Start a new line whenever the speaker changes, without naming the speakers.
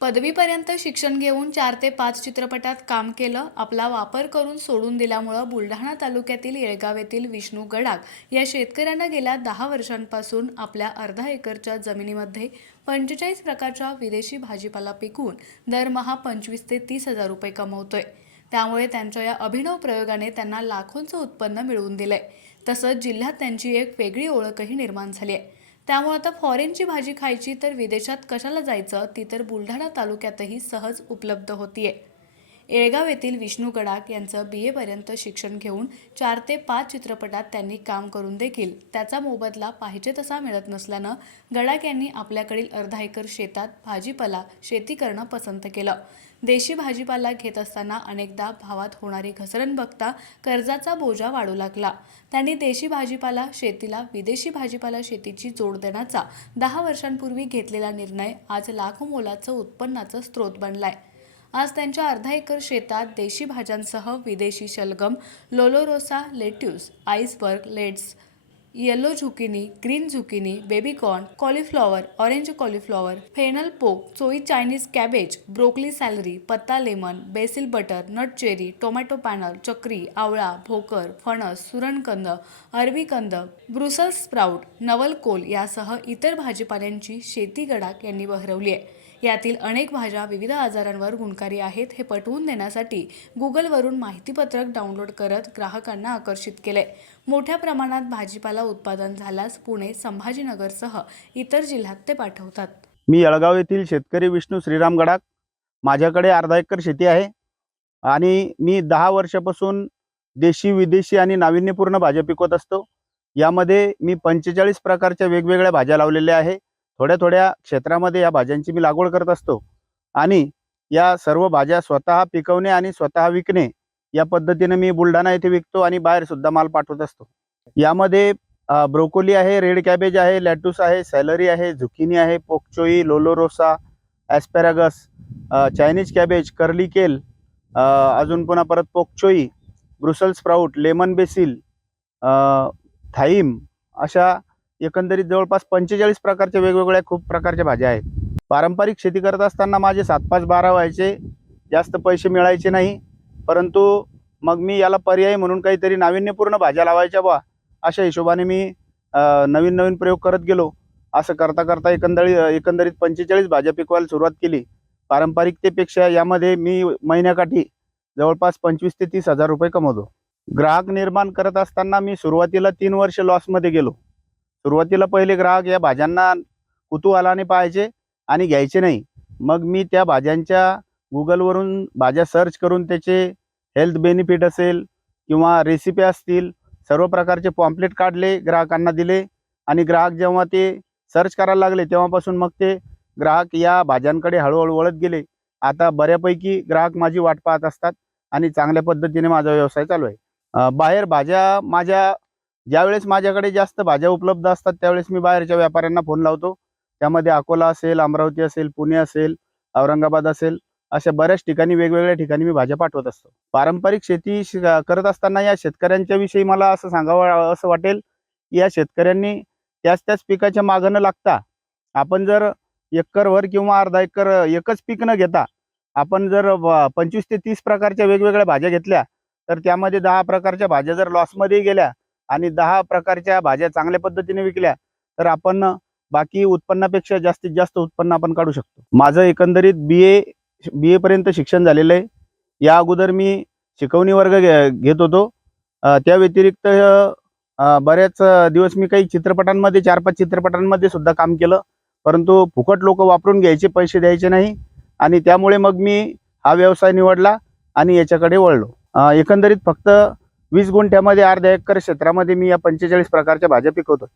पदवीपर्यंत शिक्षण घेऊन चार ते पाच चित्रपटात काम केलं आपला वापर करून सोडून दिल्यामुळं बुलढाणा तालुक्यातील येळगाव येथील विष्णू गडाख या शेतकऱ्यानं गेल्या दहा वर्षांपासून आपल्या अर्धा एकरच्या जमिनीमध्ये पंचेचाळीस प्रकारच्या विदेशी भाजीपाला पिकवून दरमहा पंचवीस ते तीस हजार रुपये कमवतोय. त्यामुळे त्यांच्या या अभिनव प्रयोगाने त्यांना लाखोंचं उत्पन्न मिळवून दिलंय. तसंच जिल्ह्यात त्यांची एक वेगळी ओळखही निर्माण झाली आहे. त्यामुळे आता फॉरेनची भाजी खायची तर विदेशात कशाला जायचं? ती तर बुलढाणा तालुक्यातही सहज उपलब्ध होतीये. येळगाव येथील विष्णू गडाक यांचं बी एपर्यंत शिक्षण घेऊन चार ते पाच चित्रपटात त्यांनी काम करून देखील त्याचा मोबदला पाहिजे तसा मिळत नसल्यानं गडाक यांनी आपल्याकडील अर्धा एकर शेतात भाजीपाला शेती करणं पसंत केलं. देशी भाजीपाला घेत असताना अनेकदा भावात होणारी घसरण बघता कर्जाचा बोजा वाढू लागला. त्यांनी देशी भाजीपाला शेतीला विदेशी भाजीपाला शेतीची जोड देण्याचा दहा वर्षांपूर्वी घेतलेला निर्णय आज लाखो मोलाचं उत्पन्नाचं स्रोत बनलाय. आज त्यांच्या अर्धा एकर शेतात देशी भाज्यांसह विदेशी शलगम lollo rossa lettuce iceberg lettuce yellow zucchini green zucchini baby corn cauliflower orange cauliflower fennel pak choi Chinese cabbage broccoli celery पत्ता lemon basil butter nut cherry tomato panel चक्री आवळा भोकर फणस सुरणकंद अरबी कंद ब्रुसल्स स्प्राऊट नवलकोल यासह इतर भाजीपाल्यांची शेती गडाक यांनी बहरवली आहे. यातील अनेक भाज्या विविध आजारांवर गुणकारी आहेत हे पटवून देण्यासाठी गुगलवरून माहितीपत्रक डाउनलोड करत ग्राहकांना आकर्षित केले मोठ्या प्रमाणात भाजीपाला उत्पादन झाल्यास पुणे संभाजीनगरसह इतर जिल्ह्यात ते पाठवतात.
मी यळगाव येथील शेतकरी विष्णू श्रीराम गडाक माझ्याकडे अर्धा एकर शेती आहे आणि मी दहा वर्षापासून देशी विदेशी आणि नाविन्यपूर्ण भाज्या पिकवत असतो. यामध्ये मी पंचेचाळीस प्रकारच्या वेगवेगळ्या भाज्या लावलेल्या आहे. थोड्या थोड्या क्षेत्रामध्ये या भाज्यांची मी लागवड करत असतो. आणि या सर्व भाज्या स्वतः पिकवणे आणि स्वतः विकणे या पद्धतीने मी बुलढाणा येथे विकतो आणि बाहेरसुद्धा माल पाठवत असतो. यामध्ये ब्रोकोली आहे रेड कॅबेज आहे लॅटूस आहे सॅलरी आहे झुकिनी आहे bok choy lollo rosso asparagus Chinese cabbage curly kale अजून पुन्हा परत bok choy Brussels sprout lemon basil thyme अशा एकंदरीत जवळपास पंचेचाळीस प्रकारच्या वेगवेगळ्या खूप प्रकारच्या भाज्या आहेत. पारंपरिक शेती करत असताना माझे सात पाच बारा व्हायचे जास्त पैसे मिळायचे नाही. परंतु मग मी याला पर्याय म्हणून काहीतरी नाविन्यपूर्ण भाज्या लावायच्या बा अशा हिशोबाने मी नवीन नवीन प्रयोग करत गेलो. असं करता करता एकंदरीत एकंदरीत पंचेचाळीस भाज्या पिकवायला सुरुवात केली. पारंपरिकतेपेक्षा यामध्ये मी महिन्याकाठी जवळपास पंचवीस ते तीस हजार रुपये कमवतो. ग्राहक निर्माण करत असताना मी सुरुवातीला तीन वर्ष लॉसमध्ये गेलो. सुरुवातीला पहिले ग्राहक या भाज्यांना कुतूहलाने पाहायचे आणि घ्यायचे नाही. मग मी त्या भाज्यांच्या गुगलवरून भाज्या सर्च करून त्याचे हेल्थ बेनिफिट असेल किंवा रेसिपी असतील सर्व प्रकारचे पॉम्पलेट काढले ग्राहकांना दिले आणि ग्राहक जेव्हा ते सर्च करायला लागले तेव्हापासून मग ते ग्राहक या भाज्यांकडे हळूहळू वळत गेले. आता बऱ्यापैकी ग्राहक माझी वाट पाहत असतात आणि चांगल्या पद्धतीने माझा व्यवसाय चालू आहे. बाहेर भाज्या माझ्या ज्यावेळेस माझ्याकडे जास्त भाज्या उपलब्ध असतात त्यावेळेस मी बाहेरच्या व्यापाऱ्यांना फोन लावतो. त्यामध्ये अकोला असेल अमरावती असेल पुणे असेल औरंगाबाद असेल अशा बऱ्याच ठिकाणी वेगवेगळ्या ठिकाणी मी भाज्या पाठवत असतो. पारंपरिक शेती करत असताना या शेतकऱ्यांच्या विषयी मला असं सांगावं असं वाटेल की या शेतकऱ्यांनी त्याच त्याच पिकाच्या मागं न लागता आपण जर एकरभर किंवा अर्धा एकर एकच पीक न घेता आपण जर पंचवीस ते तीस प्रकारच्या वेगवेगळ्या भाज्या घेतल्या तर त्यामध्ये दहा प्रकारच्या भाज्या जर लॉसमध्ये गेल्या आणि दहा प्रकारच्या भाज्या चांगल्या पद्धतीने विकल्या तर आपण बाकी उत्पन्नापेक्षा जास्तीत जास्त उत्पन्न आपण काढू शकतो. माझं एकंदरीत बी ए बी एपर्यंत शिक्षण झालेलं आहे. या अगोदर मी शिकवणी वर्ग घे घेत होतो. त्या व्यतिरिक्त बऱ्याच दिवस मी काही चित्रपटांमध्ये चार पाच चित्रपटांमध्ये सुद्धा काम केलं. परंतु फुकट लोक वापरून घ्यायचे पैसे द्यायचे नाही. आणि त्यामुळे मग मी हा व्यवसाय निवडला आणि याच्याकडे वळलो. एकंदरीत फक्त वीस गुंठ्यामध्ये अर्ध्या एकर क्षेत्रामध्ये मी या पंचेचाळीस प्रकारच्या भाज्या पिकवतो.